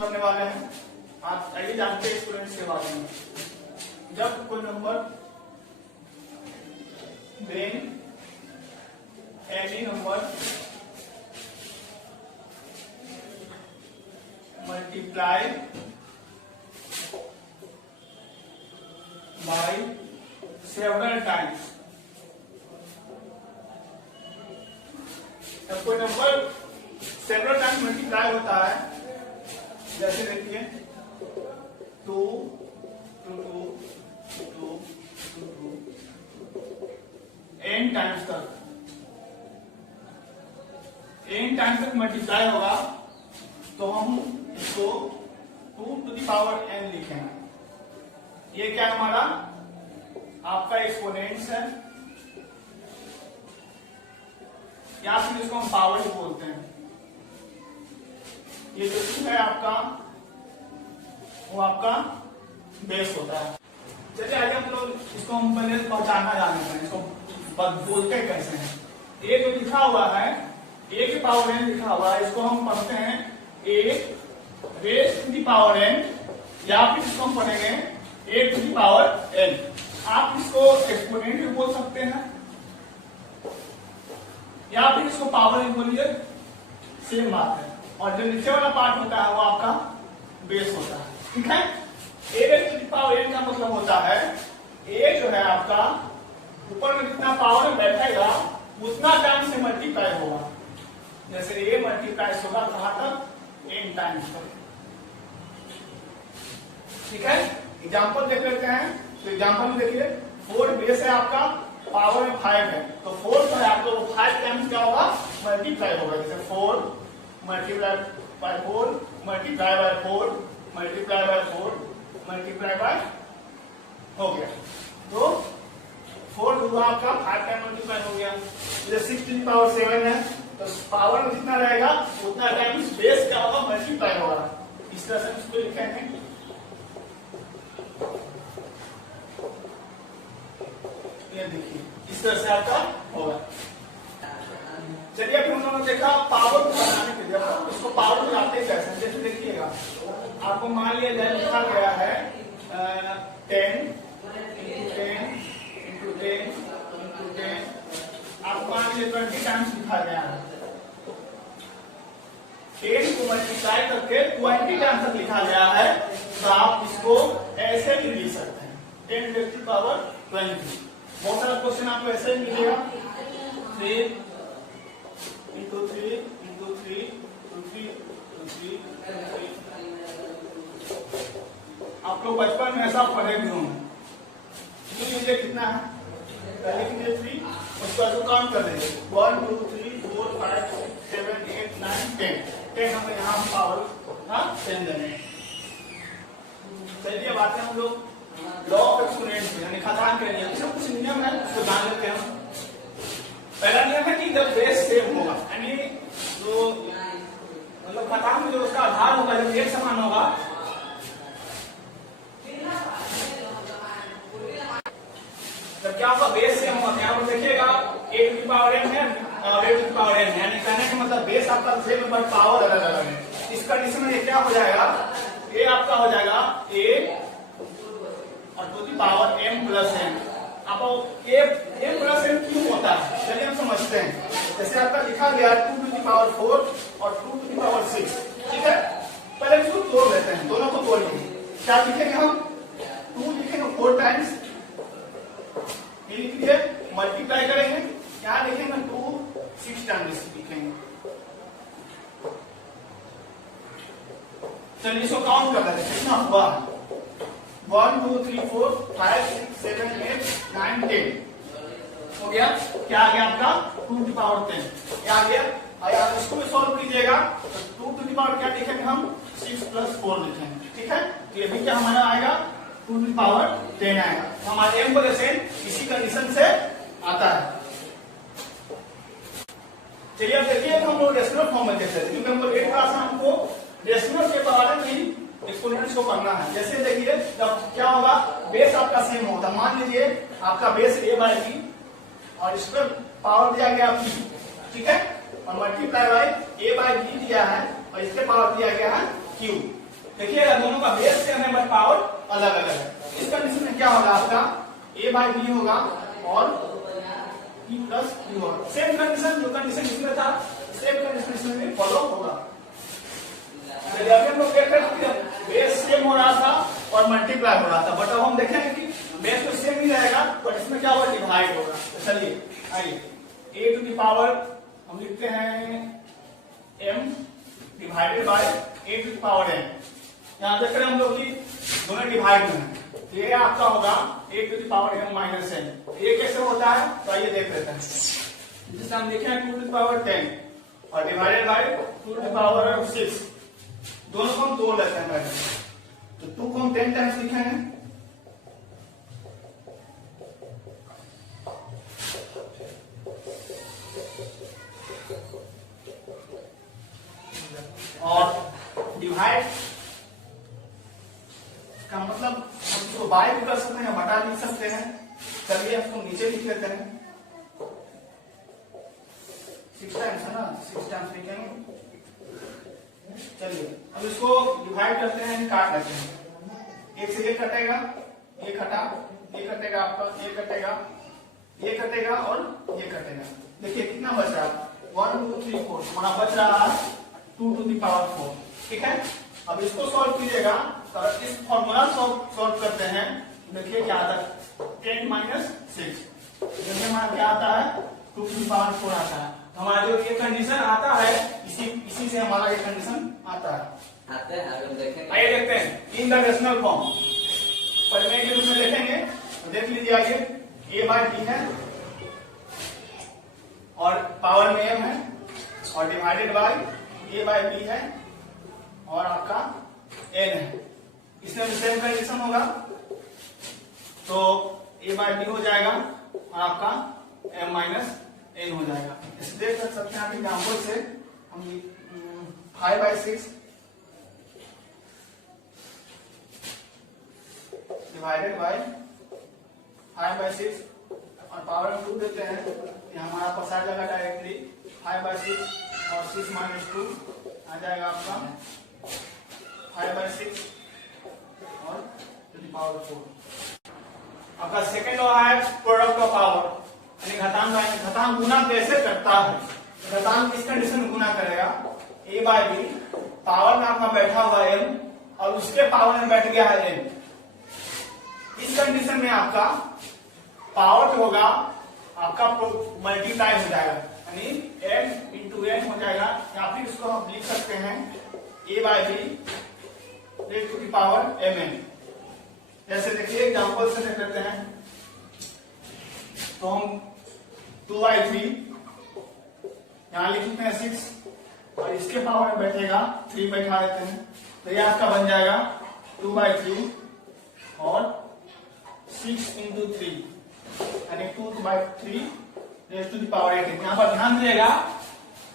करने वाले हैं। आप आइए जानते हैं स्टूडेंट्स के बारे में। जब कोई number when any number multiply by several times, जब कोई नंबर सेवरल टाइम्स मल्टीप्लाई होता है, जैसे देखिए 2 2 2 2 2 n टाइम्स तक, n टाइम्स तक मल्टीप्लाई होगा तो हम इसको 2 to the power n लिखेंगे। ये क्या हमारा आपका एक्सपोनेंट्स है, या फिर इसको हम पावर ही बोलते हैं। ये जो चीज है आपका वो आपका बेस होता है। चलिए आगे हम लोग इसको हम पहले पहचानना जानते हैं, इसको बोलते कैसे हैं। ए जो लिखा हुआ है, ए की पावर एन लिखा हुआ है, इसको हम पढ़ते हैं a raise to the power n, या फिर इसको हम पढ़ेंगे a to the power n. आप इसको एक्सपोनेंट भी बोल सकते हैं या फिर इसको पावर एन बोलिए, सेम बात है। और जो नीचे वाला पार्ट होता है वो आपका बेस होता है, ठीक है। A raise to the power n का मतलब होता है ए जो है आपका ऊपर में जितना पावर बैठेगा उतना टाइम से मल्टीप्लाई होगा। जैसे ए मल्टीप्लाई होगा कहां तक, एन टाइम्स तक, ठीक है। एग्जांपल देख लेते हैं। तो एग्जांपल में देखिए 4 बेस है आपका, पावर में 5 है, तो 4 जो है आपका वो 5 टाइम्स क्या होगा, मल्टीप्लाई होगा। जैसे 4 multiply by 4 multiply by 4 multiply by 4 multiply by हो गया, तो 4 हुआ आपका 5 टाइम मल्टीप्लाई हो गया। जैसे 6 to the power 7 है, तो पावर में जितना रहेगा उतना टाइम बेस क्या होगा, मल्टीप्लाई होगा। इस तरह से इसको लिखेंगे। ये देखिए इस तरह से आपका होगा। चलिए अभी हम लोगों ने देखा पावर को बनाने के लिए, इसको पावर बनाते कैसे। जैसे देखिएगा आपको मान लिया जाए लिखा गया है 10 into 10 into 10 into 10, आपको मान लीजिए 20 टाइम्स लिखा गया है। 10 को मल्टीप्लाई करके 20 टाइम्स तक लिखा गया है, तो आप इसको ऐसे भी लिख सकते हैं 10 to the power 20। बहुत सारा क्वेश्चन आपको ऐसे ही मिलेगा 3 into 3 into 3 into 3 into 3 into 3। आप लोग बचपन में ऐसा पढ़े भी होंगे। लीजिए कितना है, पहले कितने 3, उसके बाद काउंट कर देंगे 1 2 3 4 5 6 7 8 9 10 हमें यहाँ पावर 10 देंगे। चलिए बात है हम लोग लॉ ऑफ एक्सपोनेंट यानी खदान के नियम से कुछ नियम है, उसको जान लेते हैं। पहला नियम है कि जब बेस सेम होगा, यानी जो मतलब खदान में जो उसका आधार होगा जब एक समान होगा, जब क्या होगा बेस सेम होगा। यहाँ पर देखिएगा a to the power n है और a to the power n, यानी कहने का मतलब बेस आपका सेम है बट पावर अलग अलग है। इस कंडीशन में क्या हो जाएगा, a आपका हो जाएगा a और to the power m plus n। अब m प्लस n क्यों होता है, चलिए हम समझते हैं। जैसे आपका लिखा गया 2 to the power 4 और 2 to the power 6, ठीक है। पहले इसको तोड़ लेते हैं, दोनों को तोड़ लेंगे। क्या लिखेंगे हम, 2 लिखेंगे 4 टाइम्स, लिखिए मल्टीप्लाई करेंगे, क्या लिखेंगे 2 6 टाइम्स लिखेंगे। चलिए इसको काउंट कर लेते हैं, कितना हुआ 1 2 3 4 5 6 7 8 9 10 हो गया। क्या आ गया आपका 2 to the power 10, क्या आ गया। अगर इसको भी सॉल्व कीजिएगा तो 2 to the power क्या लिखेंगे हम 6 plus 4 लिखेंगे, ठीक है। तो ये भी क्या हमारा आएगा 2 to the power 10 आएगा। तो हमारे m परसेंट इसी कंडीशन से आता है। चलिए अब देखिए हम लोग डेसिमल फॉर्म में देख लेते हैं, क्योंकि हमको 8 क्लास में हमको डेसिमल के बारे में एक्सपोनेंट्स को पढ़ना है। जैसे देखिए जब क्या होगा, बेस आपका सेम होता है। मान लीजिए आपका बेस a बाय b और इस पर पावर दिया गया b, ठीक है, और multiply by a by b दिया है और इसके पावर दिया गया है q। देखिएगा दोनों का बेस सेम है बट पावर अलग अलग है। इस कंडीशन में क्या होगा आपका a बाई बी होगा और e प्लस क्यू होगा। सेम कंडीशन जो कंडीशन इसमें था सेम कंडीशन इसमें भी फॉलो होगा। अभी हम लोग देख रहे थे बेस सेम हो रहा था और मल्टीप्लाई हो रहा था, बट अब हम देखेंगे कि बेस तो सेम ही रहेगा बट इसमें क्या होगा डिवाइड होगा। तो चलिए आइए a टू दी पावर हम लिखते हैं m divided by a to the power n। यहाँ देख रहे हैं हम लोग की दोनों डिवाइड में है, ये आपका होगा a to the power m minus n। ये कैसे होता है तो आइए देख लेते हैं। जिसे हम लिखे हैं 2 टू दी पावर 10 और divided by 2 to the power 6, दोनों को हम 2 लेते हैं पहले, तो 2 को हम 10 टाइम्स लिखेंगे और डिवाइड का मतलब हम इसको बाय भी कर सकते हैं, बटा लिख सकते हैं। चलिए इसको नीचे लिख लेते हैं 6 टाइम्स है ना, 6 टाइम्स लिखेंगे। चलिए अब इसको डिवाइड करते हैं, काट लेते हैं। 1 से 1 कटेगा, 1 कटा, 1 कटेगा आपका, 1 कटेगा, 1 कटेगा और ये कटेगा। देखिए कितना बच रहा है 1 2 3 4, हमारा बच रहा है 2 टू दी पावर 4। ठीक है, अब इसको सॉल्व कीजिएगा तो इस फॉर्मूला सॉल्व करते हैं। देखिए क्या आता है 10 माइनस 6, देखिए हमारा क्या आता है 2 टू दी पावर 4 आता है। हमारा जो ये कंडीशन आता है इसी से हमारा ये कंडीशन आता है। आइए देखते हैं इन द रेशनल फॉर्म। परिमेय के रूप में देखेंगे तो देख लीजिए आइए a बाई बी है और पावर में m है और divided by a by b है और आपका n है। इसमें भी सेम कंडीशन होगा तो a बाई बी हो जाएगा और आपका m माइनस n हो जाएगा। इसे देख सकते हैं एग्जाम्पल से हम 5 बाई 6 डिवाइडेड बाय 5 बाई 6 और पावर में 2 देते हैं, ये हमारा पास आ जाएगा डायरेक्टली 5 बाई 6 और 6 माइनस 2 आ जाएगा आपका 5 बाई 6 और टू द पावर 4। आपका सेकेंड लॉ है प्रोडक्ट ऑफ पावर, घातांक गुना कैसे करता है। घातांक किस कंडीशन में गुना करेगा a बाई बी, पावर में आपका बैठा हुआ m और उसके पावर में बैठ गया है n। इस कंडीशन में आपका पावर जो होगा आपका मल्टीप्लाई हो जाएगा, यानी m इंटू n हो जाएगा, या फिर इसको हम लिख सकते हैं a by b raise to the power mn। जैसे देखिए एग्जाम्पल से देख लेते हैं तो हम 2 बाई 3 यहां लिख सकते हैं 6 और इसके पावर में बैठेगा 3 बैठा देते हैं, तो ये आपका बन जाएगा 2 बाई 3 और 6 इंटू 3 यानी 2 by 3 raise to the power 8। यहाँ पर ध्यान दीजिएगा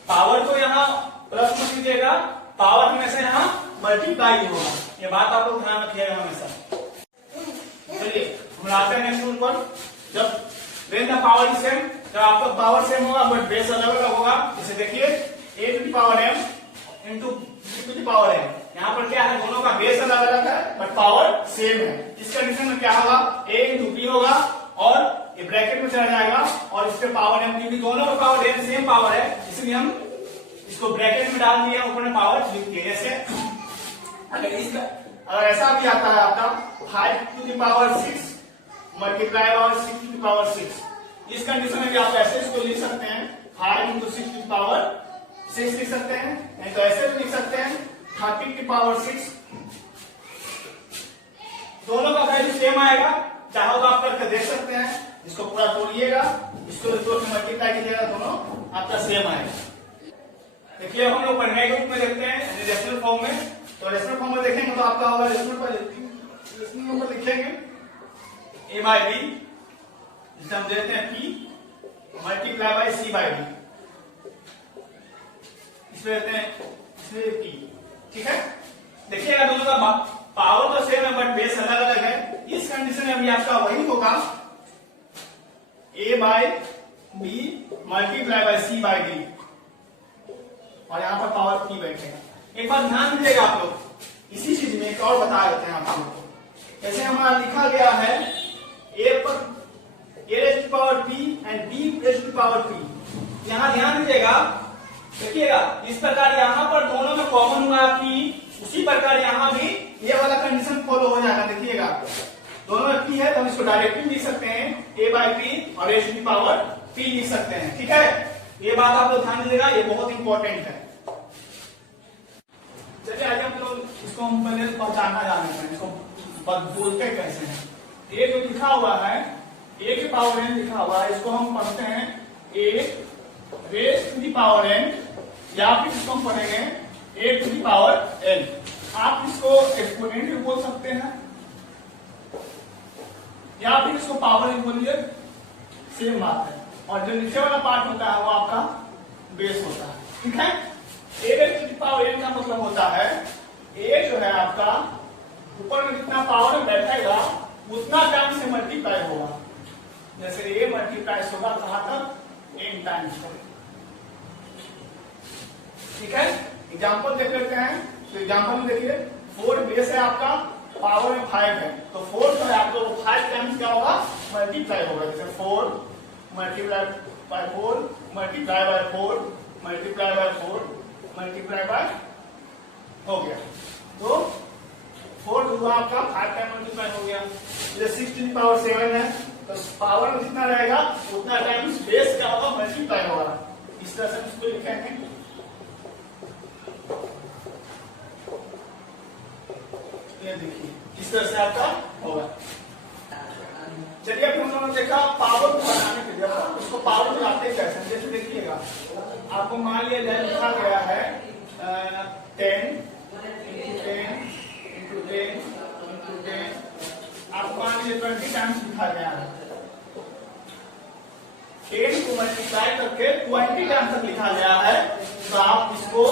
पावर को यहाँ प्लस में कीजिएगा, पावर में से यहाँ मल्टीप्लाई होगा, ये बात आप लोग ध्यान रखिएगा हमेशा। चलिए हम आते हैं नेक्स्ट पर। जब when the power is same, जब आपका पावर सेम होगा बट बेस अलग अलग होगा। जैसे देखिए a to the power m into b to the power m, यहाँ पर क्या है दोनों का बेस अलग अलग है बट पावर सेम है। इस कंडीशन में क्या होगा a इंटू b होगा और ये ब्रैकेट में चला जाएगा और इसके पावर m, क्योंकि दोनों का पावर m सेम पावर है इसलिए हम इसको ब्रैकेट में डाल दिया, ऊपर में पावर लिख दिए। जैसे अगर ऐसा भी आता है आपका 5 to the power 6 multiply by 6 to the power 6, इस कंडीशन में भी आप ऐसे इसको लिख सकते हैं 5 इंटू 6 टू दी पावर 6 लिख सकते हैं, नहीं तो ऐसे भी लिख सकते हैं 30 टू दी पावर 6। दोनों का वैल्यू सेम आएगा, चाहो तो आप करके देख सकते हैं। इसको पूरा तोड़िएगा, इसको तोड़ के मल्टीप्लाई कीजिएगा, दोनों आपका सेम आएगा। देखिए हम लोग परिमेय के रूप में देखते हैं रेशनल फॉर्म में, तो रेशनल फॉर्म में देखेंगे तो आपका होगा रेशनल पर लिखेंगे a बाई बी, जिसे हम देते हैं p multiply by c by b, इसमें देते हैं इसमें p। ठीक है, देखिएगा दोनों का पावर तो सेम है बट बेस अलग अलग है। इस कंडीशन में भी आपका वही होगा a by b multiply by c by b और यहाँ पर पावर p बैठेगा। एक बात ध्यान दीजिएगा आप लोग, इसी चीज में एक और बता देते हैं आप लोग को। जैसे हमारा लिखा गया है a पर a raised to power p and b raised to power p। यहाँ ध्यान दीजिएगा, देखिएगा इस प्रकार यहाँ पर दोनों में कॉमन हुआ p, उसी प्रकार यहाँ भी ये वाला कंडीशन फॉलो हो जाएगा। देखिएगा दोनों में p है तो हम इसको डायरेक्टली लिख सकते हैं a by p और raised to power p लिख सकते हैं। ठीक है, ये बात आप लोग ध्यान दीजिएगा, ये बहुत इंपॉर्टेंट है। चलिए आगे हम लोग इसको हम पहले पहचानना जानते हैं, इसको बोलते कैसे हैं। ये जो लिखा हुआ है a के पावर n लिखा हुआ है, इसको हम पढ़ते हैं a raise to the power n, या फिर इसको हम पढ़ेंगे a to the power n। आप इसको एक्सपोनेंट भी बोल सकते हैं या फिर इसको पावर n बोलिए, सेम बात है। और जो नीचे वाला पार्ट होता है वो आपका बेस होता है। ठीक है, a raise to the power n का मतलब होता है a जो है आपका ऊपर में जितना पावर बैठेगा उतना टाइम से मल्टीप्लाई होगा। जैसे a मल्टीप्लाई होगा कहां तक, n टाइम्स तक। ठीक है, एग्जांपल देख लेते हैं। तो एग्जांपल में देखिए 4 बेस है आपका, पावर में 5 है, तो 4 जो है आपको 5 टाइम्स क्या होगा, मल्टीप्लाई होगा। जैसे 4 multiply by 4 multiply by 4 multiply by 4 multiply by हो गया, तो 4 हुआ आपका 5 टाइम मल्टीप्लाई हो गया। जैसे 6 टू द पावर 7 है, तो पावर में जितना रहेगा उतना टाइम्स बेस क्या होगा, मल्टीप्लाई होगा। इस तरह से इसको लिखेंगे। ये देखिए इस तरह से आपका होगा। चलिए अभी हम लोगों ने देखा पावर को बनाने के लिए, उसको पावर में लाते कैसे। जैसे देखिएगा आपको मान लिया जाए लिखा गया है 10 into 10 into 10 into 10, आपको मान लीजिए 20 टाइम्स लिखा गया है। 10 को मल्टीप्लाई करके 20 टाइम्स तक लिखा गया है, तो आप इसको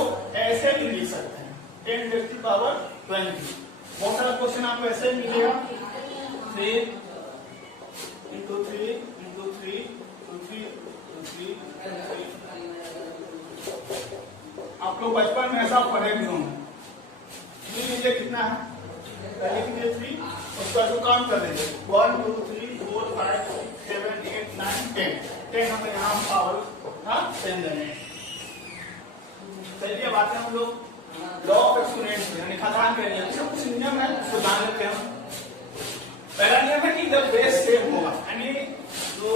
ऐसे भी लिख सकते हैं 10 raised to power 20। बहुत सारा क्वेश्चन आपको ऐसे मिलेगा 3 into 3 into 3 into 3 into 3 into 3। आप लोग बचपन में ऐसा पढ़े भी होंगे। लीजिए कितना है, पहले कितने 3, उसका जो काउंट कर लीजिए 1 2 3 4 5 6 7 8 9 10। 10 हमें यहाँ पावर 10 देंगे। चलिए बात है हम लोग लॉ ऑफ एक्सपोनेंट यानी खदान के नियम से कुछ नियम है, उसको जान लेते हैं। पहला नियम है कि जब बेस सेम होगा, यानी जो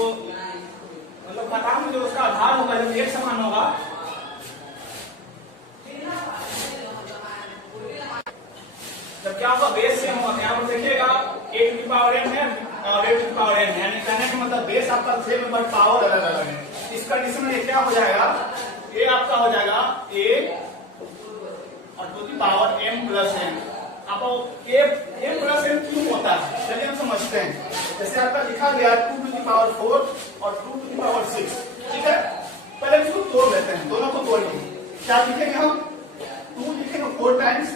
मतलब खदान में जो उसका आधार होगा जब एक समान होगा, जब क्या होगा, बेस सेम होगा। यहाँ पर देखिएगा a to the power n है और a to the power n, यानी कहने का मतलब बेस आपका सेम है बट पावर अलग अलग है। इस कंडीशन में क्या हो जाएगा, a आपका हो जाएगा a और to the power m plus n। अब m प्लस n क्यों होता है, चलिए हम समझते हैं। जैसे आपका लिखा गया 2 टू द पावर 4 और 2 टू द पावर 6। ठीक है, पहले इसको तोड़ लेते हैं, दोनों को तोड़ लेंगे। क्या लिखेंगे हम, 2 लिखेंगे 4 टाइम्स,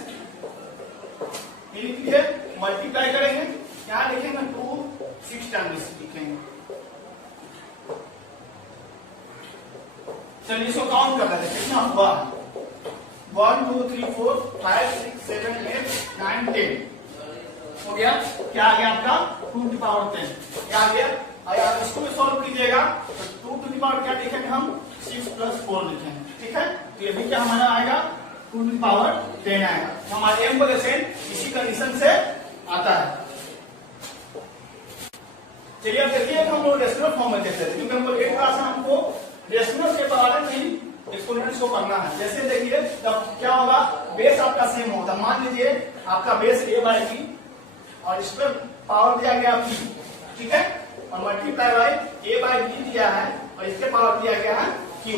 ये लिखिए मल्टीप्लाई करेंगे, यहाँ लिखेंगे 2 6 टाइम्स लिखेंगे। चलिए इसको काउंट कर लेते हैं कितना हुआ, 1 2 3 4 5 6 7 8 9 10 हो गया। क्या आ गया आपका 2 टू पावर 10 क्या आ गया। अगर इसको भी सॉल्व कीजिएगा तो 2 टू पावर क्या लिखेंगे हम, 6 प्लस 4 लिखेंगे। ठीक है, तो ये भी क्या हमारा आएगा 2 टू पावर 10 आएगा। हमारे m परसेंट इसी कंडीशन से आता है। चलिए अब देखिए हम लोग डेसिमल फॉर्म में कैसे, क्योंकि हमको एक क्लास में हमको डेसिमल के बारे में ही एक्सपोनेंट्स को करना है। जैसे देखिए तब क्या होगा, बेस आपका सेम होता है। मान लीजिए आपका बेस a बाय b और इस पर पावर दिया गया p, ठीक है, और multiply by a by b दिया है और इसके पावर दिया गया है q।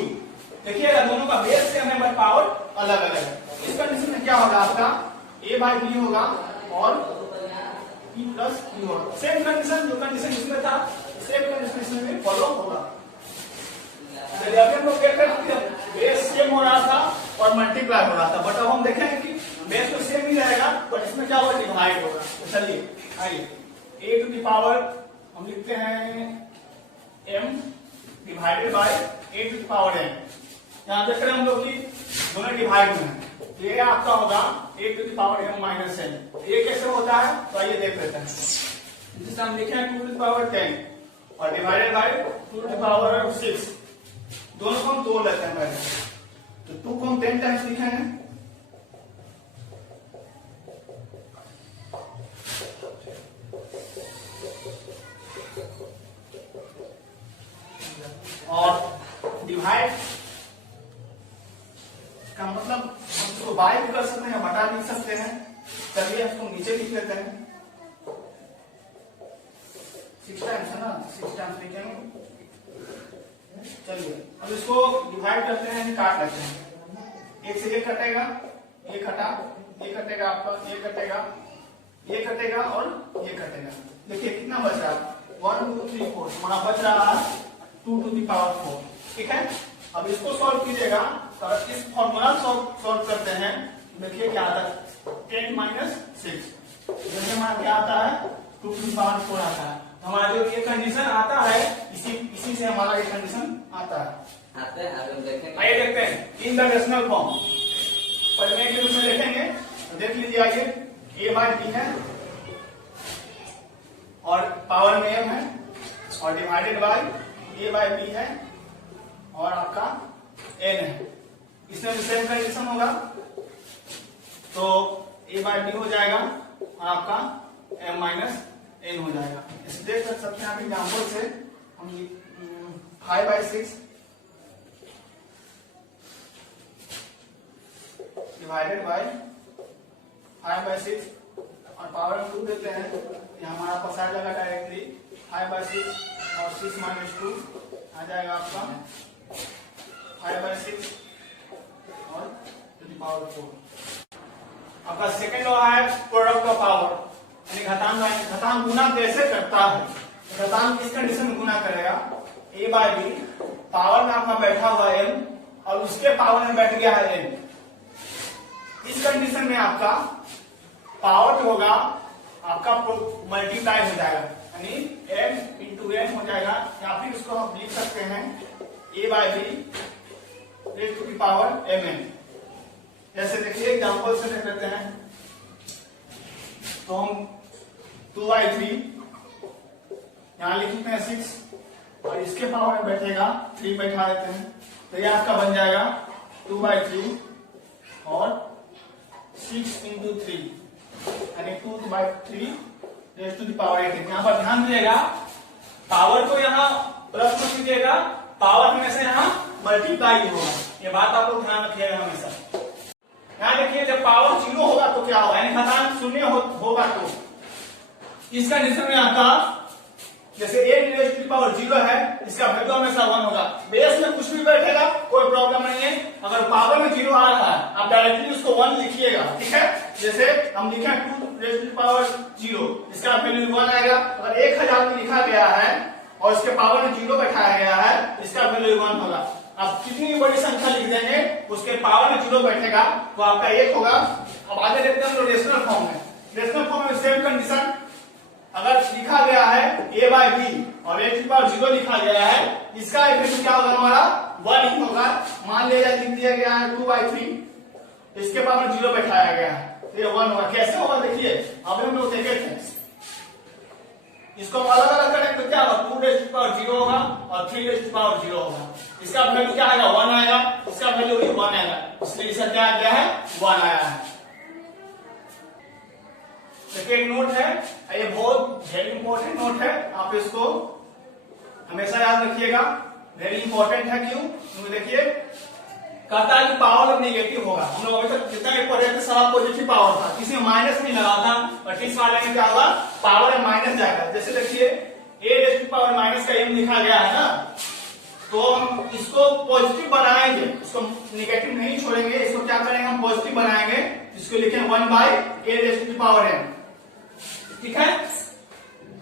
देखिएगा दोनों का बेस सेम है बट पावर अलग अलग है। इस कंडीशन में क्या होगा, आपका a बाय b होगा और p प्लस q होगा। सेम कंडीशन जो कंडीशन इसमें था सेम कंडीशन इसमें भी फॉलो होगा। चलिए अभी हम लोग देख रहे हैं बेस सेम हो रहा था और मल्टीप्लाई हो रहा था, बट अब हम देखेंगे कि बेस तो सेम ही रहेगा बट इसमें क्या होगा, डिवाइड होगा। तो चलिए आइए a टू द पावर हम लिखते हैं m divided by a to the power n। यहाँ देख रहे हैं हम लोग कि दोनों डिवाइड में है, ये आपका होगा a to the power m minus n। ये कैसे होता है तो आइए देख लेते हैं। जिसे हम लिखे हैं 2 टू द पावर 10 और divided by 2 to the power 6। दोनों को हम तोड़ लेते हैं पहले। तो 2 को हम 10 टाइम्स लिखेंगे, और डिवाइड का मतलब हम इसको बाय भी कर सकते हैं, बटा भी सकते हैं। चलिए इसको नीचे लिख लेते हैं। 6 टाइम्स है ना, 6 टाइम्स लिखेंगे। चलिए अब इसको डिवाइड करते हैं, काट लेते हैं। एक से एक कटेगा, ये कटा, ये कटेगा आपका, ये कटेगा, ये कटेगा और ये कटेगा। देखिए कितना बच रहा है 1 2 3 4, हमारा बच रहा है 2 टू द पावर 4। ठीक है, अब इसको सॉल्व कीजिएगा तो इस फॉर्मूला सॉल्व करते हैं। देखिए क्या आता है 10 माइनस 6, जैसे हमारा क्या आता है 2 टू द पावर 4 आता है। हमारा जो ये कंडीशन आता है इसी से हमारा ये कंडीशन आता है। आइए देखते हैं इन द रेशनल फॉर्म। पढ़ने के रूप में देखेंगे तो देख लीजिए। आइए a बाय b है और पावर में m है और divided by a by b है और आपका n है। इसमें भी सेम कंडीशन होगा तो a बाय b हो जाएगा और आपका m माइनस n हो जाएगा। इसे देख सकते हैं आप एग्जाम्पल से। हम 5 बाय 6 डिवाइडेड बाय 5 बाय 6 और पावर में 2 देते हैं। ये हमारा पास आ जाएगा डायरेक्टली 5 बाय 6 और 6 माइनस 2 आ जाएगा आपका 5 बाय 6 और टू द पावर 4। आपका सेकेंड लॉ है प्रोडक्ट ऑफ पावर, यानी घातांक गुना कैसे करता है। घातांक किस कंडीशन में गुना करेगा, a बाय b, पावर में आपका बैठा हुआ m और उसके पावर में बैठ गया है n। इस कंडीशन में आपका पावर जो होगा आपका मल्टीप्लाई हो जाएगा, यानी m इंटू n हो जाएगा। या फिर उसको हम लिख सकते हैं a by b raise to the power mn। जैसे देखिए एग्जांपल से देख लेते हैं। तो हम 2 बाय 3 यहां लिखते हैं 6 और इसके पावर में बैठेगा 3 बैठा देते हैं। तो ये आपका बन जाएगा 2 बाय 3 और 6 इंटू 3 यानी 2 by 3 raise to the power 8। यहाँ पर ध्यान दीजिएगा पावर को यहाँ प्लस में कीजिएगा, पावर हमेशा यहाँ मल्टीप्लाई होगा। ये बात आप लोग ध्यान रखिएगा हमेशा। यहाँ देखिए जब पावर 0 होगा तो क्या होगा, यानी घातांक 0 होगा तो इस कंडीशन में आपका जैसे a raise to the power 0 है, इसका वैल्यू हमेशा 1 होगा। बेस में कुछ भी बैठेगा कोई प्रॉब्लम नहीं है। अगर पावर में 0 आ रहा है आप डायरेक्टली उसको 1 लिखिएगा। ठीक है, जैसे हम लिखे 2 रेज़ टू द पावर 0, इसका वैल्यू 1 आएगा। अगर 1000 में लिखा गया है और इसके पावर में 0 बैठाया गया है, इसका वैल्यू 1 होगा। आप कितनी बड़ी संख्या लिख देंगे उसके पावर में 0 बैठेगा तो आपका 1 होगा। अब आगे देखते हैं रेशनल फॉर्म में। रेशनल फॉर्म में सेम कंडीशन, अगर लिखा गया है a बाय b और a टू द पावर 0 लिखा गया है, इसका वैल्यू क्या होगा हमारा 1 ही होगा। मान लिया लिख दिया गया है 2 बाय 3, इसके पावर में 0 बैठाया गया है तो ये 1 होगा। कैसे होगा देखिए, अभी हम लोग देखे थे। इसको अलग अलग करेंगे तो क्या होगा 2 रेज़ टू द पावर 0 होगा और 3 रेज़ टू द पावर 0 होगा। इसका वैल्यू क्या आएगा 1 आएगा, इसका वैल्यू भी 1 आएगा, इसलिए इसका क्या आ गया है 1 आया है। देखिए एक नोट है, ये बहुत वेरी इंपॉर्टेंट नोट है, आप इसको हमेशा याद रखिएगा। वेरी इंपॉर्टेंट है क्यों, क्योंकि देखिए कहता है कि पावर नेगेटिव होगा। हम लोग अभी तक जितना भी पढ़े थे सब पॉजिटिव पावर था, किसी में माइनस नहीं लगा था, और इस वाले में क्या होगा पावर में माइनस जाएगा। जैसे देखिए a raise to the power minus का m लिखा गया है ना, तो हम इसको पॉजिटिव बनाएंगे, इसको नेगेटिव नहीं छोड़ेंगे। इसको क्या करेंगे हम पॉजिटिव बनाएंगे, इसको लिखेंगे 1 by a raise to the power m। ठीक है,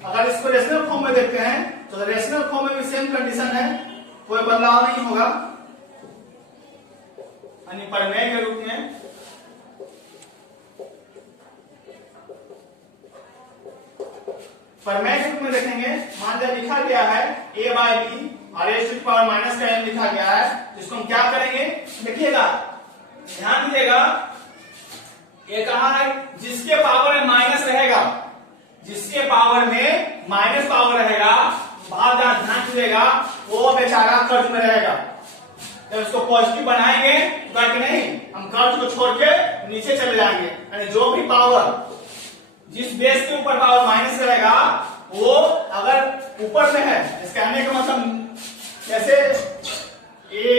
अगर इसको रेशनल फॉर्म में देखते हैं तो रेशनल फॉर्म में भी सेम कंडीशन है, कोई बदलाव नहीं होगा। यानी प्रमेय के रूप में देखेंगे। मान लिया लिखा गया है a बाय b और a to the power minus का m लिखा गया है, तो इसको हम क्या करेंगे देखिएगा, ध्यान दीजिएगा। ये कहा है जिसके पावर में माइनस रहेगा, जिसके पावर में माइनस पावर रहेगा, बाहर जहां ध्यान चलेगा वो बेचारा कर्ज में रहेगा। तो उसको पॉजिटिव बनाएंगे कि नहीं, हम कर्ज को छोड़ के नीचे चले जाएंगे। यानी जो भी पावर, जिस बेस के ऊपर पावर माइनस रहेगा वो अगर ऊपर में है, इसका कहने का मतलब जैसे a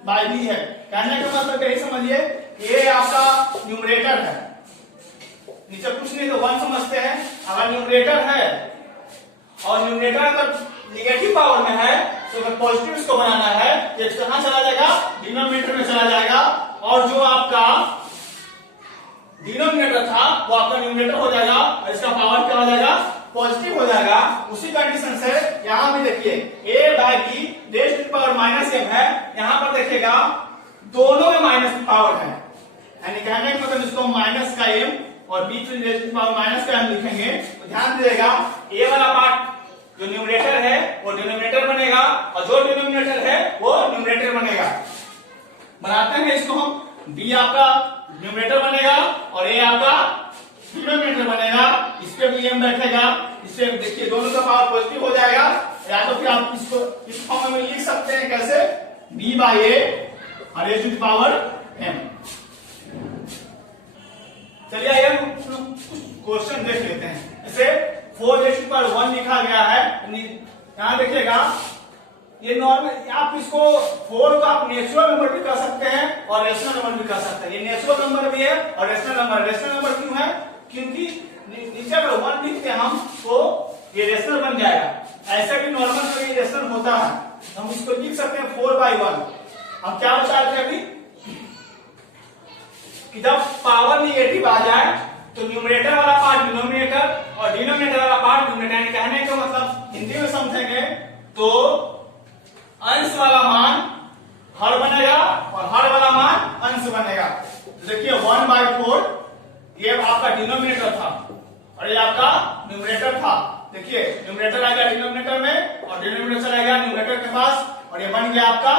बाई बी है, कहने का मतलब यही समझिए a आपका न्यूमरेटर है, नीचे कुछ नहीं तो 1 समझते हैं। अगर न्यूमरेटर है और न्यूमरेटर अगर निगेटिव पावर में है तो अगर पॉजिटिव इसको बनाना है तो कहां चला जाएगा, डिनोमिनेटर में चला जाएगा, और जो आपका डिनोमिनेटर था वो आपका न्यूमरेटर हो जाएगा और इसका पावर क्या हो जाएगा, पॉजिटिव हो जाएगा। उसी कंडीशन से यहां भी देखिए a by b raise to power minus m है, यहां पर देखिएगा दोनों में माइनस पावर है, यानी कहने का मतलब इसको माइनस का m और b raise to power minus का m लिखेंगे तो ध्यान दीजिएगा a वाला पार्ट जो न्यूमरेटर है वो डिनोमिनेटर बनेगा और जो डिनोमिनेटर है वो न्यूमरेटर बनेगा। बनाते हैं इसको हम, b आपका न्यूमरेटर बनेगा और a आपका डिनोमिनेटर बनेगा, इस पे भी m बैठेगा, इससे देखिए दोनों का पावर पॉजिटिव हो जाएगा। या तो फिर आप इसको इस फॉर्म में लिख सकते हैं कैसे, b बाई a और रेज़ टू पावर m। चलिए आइए हम क्वेश्चन देख लेते हैं। जैसे 4 रेज़ टू पावर 1 लिखा गया है, यहां देखिएगा ये नॉर्मल, आप इसको 4 को आप नेचुरल नंबर भी कर सकते हैं और रेशनल नंबर भी कर सकते हैं। ये नेचुरल नंबर भी है और रेशनल नंबर क्यों है, क्योंकि नीचे अगर 1 लिखते हैं हम तो ये रेशनल बन जाएगा। ऐसे भी नॉर्मल में ये रेशनल होता है, हम इसको लिख सकते हैं 4 बाई 1। हम क्या बता रहे थे अभी कि जब पावर निगेटिव आ जाए तो न्यूमरेटर वाला पार्ट डिनोमिनेटर और डिनोमिनेटर वाला पार्ट न्यूमरेटर। कहने का मतलब हिंदी में समझेंगे तो अंश वाला मान हर बनेगा और हर वाला मान अंश बनेगा। तो देखिए 1 बाई 4 ये आपका डिनोमिनेटर था और ये आपका न्यूमरेटर था। देखिए न्यूमरेटर आ गया डिनोमिनेटर में और डिनोमिनेटर चला गया न्यूमरेटर के पास और ये बन गया आपका।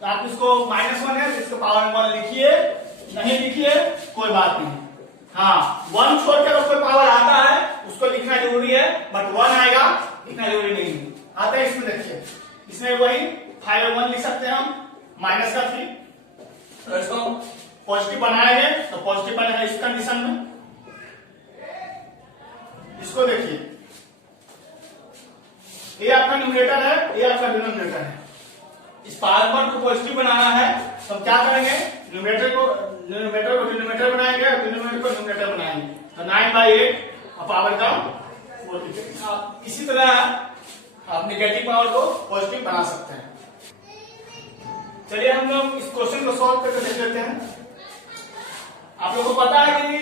तो आप इसको -1 है तो इसको पावर 1 लिखिए, नहीं लिखिए कोई बात नहीं। हाँ 1 छोड़ के कोई पावर आता है उसको लिखना जरूरी है, बट 1 आएगा लिखना जरूरी नहीं आता है। इसमें देखिए इसमें वही 5/1 लिख सकते हैं हम, माइनस का 3। तो इसको पॉजिटिव बनाएंगे तो पॉजिटिव बनेगा इस कंडीशन में। इसको देखिए ये आपका न्यूमरेटर है, ये आपका डिनोमिनेटर है। इस पावर को पॉजिटिव बनाना है तो हम क्या करेंगे, न्यूमरेटर को डिनोमिनेटर बनाएंगे और डिनोमिनेटर को न्यूमरेटर बनाएंगे। तो 9/8 पावर का 4। इसी तरह आप नेगेटिव पावर को पॉजिटिव बना सकते हैं। चलिए हम लोग इस क्वेश्चन को सॉल्व करके देख लेते हैं। आप लोगों को पता है कि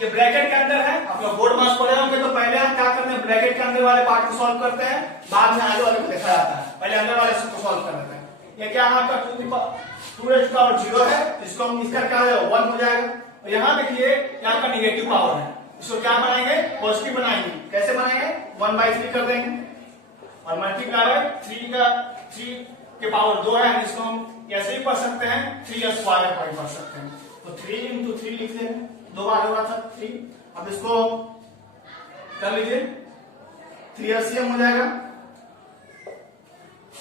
ये ब्रैकेट के अंदर है, आप लोग बोर्ड मास पढ़े होंगे तो पहले हम क्या करते हैं, ब्रैकेट के अंदर वाले पार्ट को सॉल्व करते हैं, बाद में आगे वाले को देखा जाता है। पहले अंदर वाले को सॉल्व कर लेते हैं। ये क्या है आपका 2 रेज़ टू पावर 0 है, इसको हम इसका क्या है 1 हो जाएगा। और यहाँ देखिए यहाँ आपका निगेटिव पावर है, इसको क्या बनाएंगे, पॉजिटिव बनाएंगे। कैसे बनाएंगे, 1/3 कर देंगे और मल्टीप्लाई बाय 3 के पावर 2 है, इसको हम ऐसे ही पढ़ सकते हैं 3 स्क्वायर पढ़ सकते हैं। तो 3 into 3 लिख देंगे, 2 बार होगा था 3। अब इसको कर लीजिए 3 LCM हो जाएगा,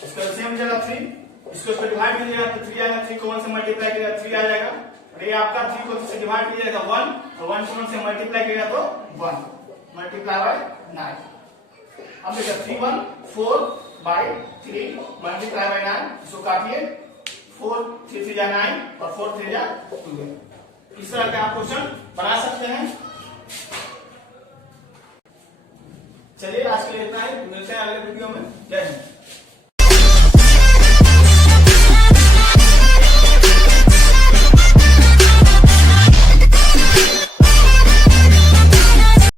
इसका LCM हो जाएगा 3, इसको इसको डिवाइड कीजिएगा तो 3 आएगा, 3 को 1 से मल्टीप्लाई कीजिएगा 3 आ जाएगा। और ये आपका 3 को 3 से डिवाइड कीजिएगा 1, तो 1 को 1 से मल्टीप्लाई कीजिएगा तो 1 मल्टीप्लाई बाय 9। अब देखिए 3 1 4/3 मल्टीप्लाई बाय 9, इसको काटिए 4 3 3 जा 9 और 4 3 जा 2। इस तरह का आप क्वेश्चन बना सकते हैं। चलिए आज के लिए इतना ही, मिलते हैं अगले वीडियो में। जय हिंद।